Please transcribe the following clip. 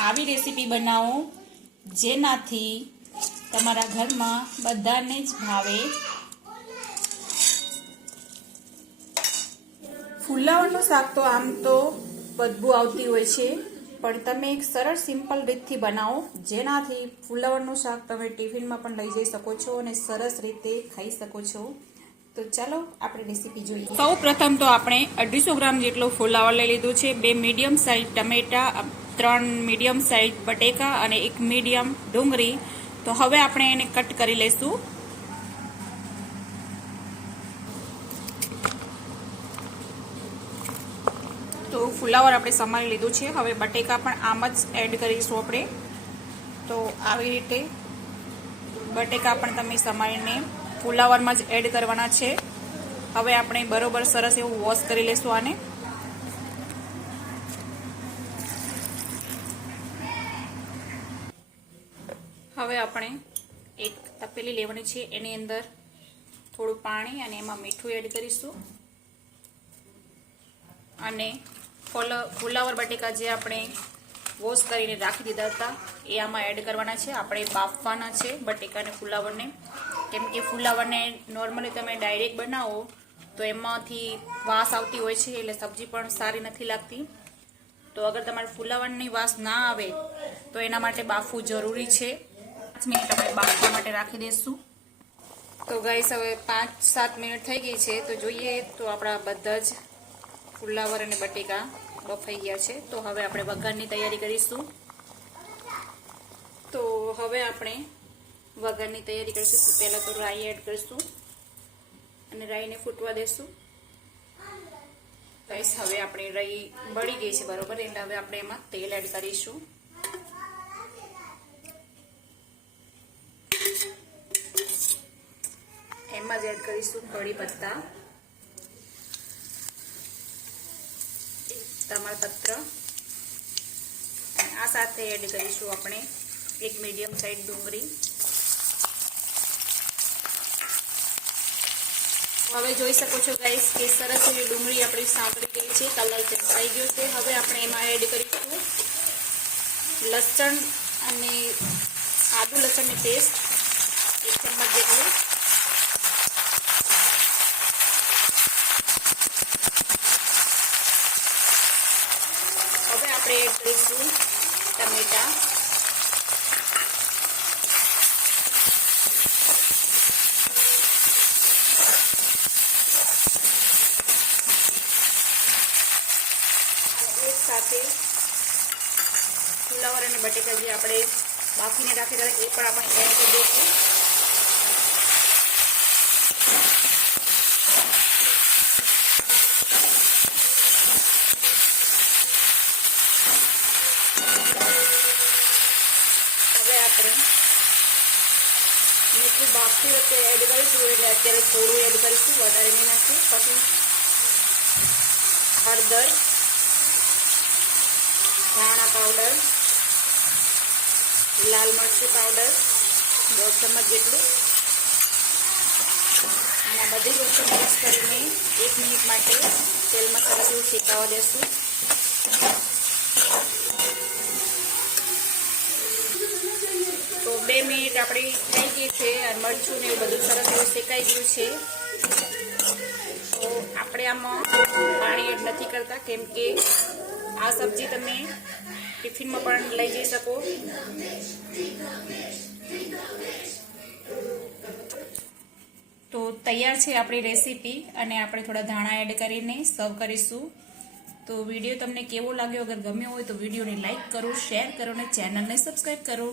આવી રેસીપી બનાવો જેનાથી તમારા ઘરમાં બધાને જ ભાવે. ફુલાવરનું શાક તો આમ તો બદબુ આવતી હોય છે, પણ તમે એક સરળ, સિમ્પલ રીતથી બનાવો, જેનાથી ફુલાવરનું શાક તમે ટિફિનમાં પણ લઈ જઈ શકો છો અને સરસ રીતે ખાઈ શકો છો. તો ચાલો આપણે રેસીપી જોઈએ. સૌ પ્રથમ તો આપણે અઢીસો ગ્રામ જેટલો ફુલાવર લઈ લીધું છે, બે મીડિયમ સાઇઝ ટમેટા ત્રણ મીડિયમ સાઇઝ બટેકા અને એક મીડિયમ ડુંગળી. તો હવે આપણે એને કટ કરી લઈશું. તો ફુલાવર આપણે સમારી લીધું છે. હવે બટેકા પણ આમ જ એડ કરીશું આપણે. તો આવી રીતે બટેકા પણ તમે સમારીને ફુલાવરમાં જ એડ કરવાના છે. હવે આપણે બરોબર સરસ એવું વોશ કરી લઈશું આને. હવે આપણે એક તપેલી લેવાની છે. એની અંદર થોડું પાણી અને એમાં મીઠું એડ કરીશું. અને ફોલ ફુલાવર બટેકા જે આપણે વોશ કરીને રાખી દીધા હતા. એ આમાં એડ કરવાના છે. આપણે બાફવાના છે બટેકાને ફુલાવરને. કેમ કે ફુલાવરને નોર્મલી તમે ડાયરેક્ટ બનાવો તો એમાંથી વાસ આવતી હોય છે એટલે સબ્જી પણ સારી નથી લાગતી. તો અગર તમારે ફુલાવરની વાસ ના આવે તો એના માટે બાફવું જરૂરી છે. પાંચ મિનિટ આપણે બાફવા માટે રાખી દઈશું. તો ગાઈસ હવે પાંચ સાત મિનિટ થઈ ગઈ છે. તો જોઈએ તો આપણા બધા જ ફુલાવર અને બટેકા બફાઈ ગયા છે. તો હવે આપણે વઘારની તૈયારી કરીશું. તો હવે આપણે વઘારની તૈયારી કરીશું. પહેલાં તો રાઈ એડ કરીશું અને રાઈને ફૂટવા દેશું. ગાઈસ હવે આપણે રાઈ બળી ગઈ છે, બરોબર? એટલે હવે આપણે એમાં તેલ એડ કરીશું. એમાં જ એડ કરીશું કઢી પત્તા. તમાલપત્ર આ સાથે એડ કરીશું આપણે એક મીડિયમ સાઈઝ ડુંગળી. હવે જોઈ શકો છો ગાઈસ કે સરસ એવી ડુંગળી આપણી સાંકળી ગઈ છે કલર ચમકાઈ ગયો છે. હવે આપણે એમાં એડ કરીશું લસણ અને આદુ લસણની પેસ્ટ એક ચમચ જેટલું હવે એડ ટમેટા. એક સાથે ફુલાવર અને બટેકા જે આપણે બાફીને રાખેલા એ પણ આપણે એડ કરી દઈશું હવે આપણે મીઠું બાફતી વખતે એડ કરીશું, એટલે અત્યારે થોડું એડ કરીશું, વધારે નહીં નાખીએ. પછી હળદર, ધાણા પાવડર લાલ મરચું પાવડર દોઢ ચમચ જેટલું. અને બધી જ વસ્તુ મિક્સ કરીને એક મિનિટ માટે તેલમાં સરસ એવું શેકાવા દેશું તો બે મિનિટ આપણી થઈ ગઈ છે અને મરચું ને બધું સરસ એવું શેકાઈ ગયું છે. તો આપણે આમાં પાણી એડ નથી કરતા, કેમ કે આ સબ્જી તમે ટિફિનમાં પણ લઈ જઈ શકો. તો તૈયાર છે આપણી રેસીપી અને આપણે થોડા ધાણા એડ કરીને સર્વ કરીશું. તો વીડિયો તમને કેવો લાગ્યો? અગર ગમ્યો હોય તો વિડીયોને લાઈક કરો, શેર કરો અને ચેનલને સબસ્ક્રાઈબ કરો.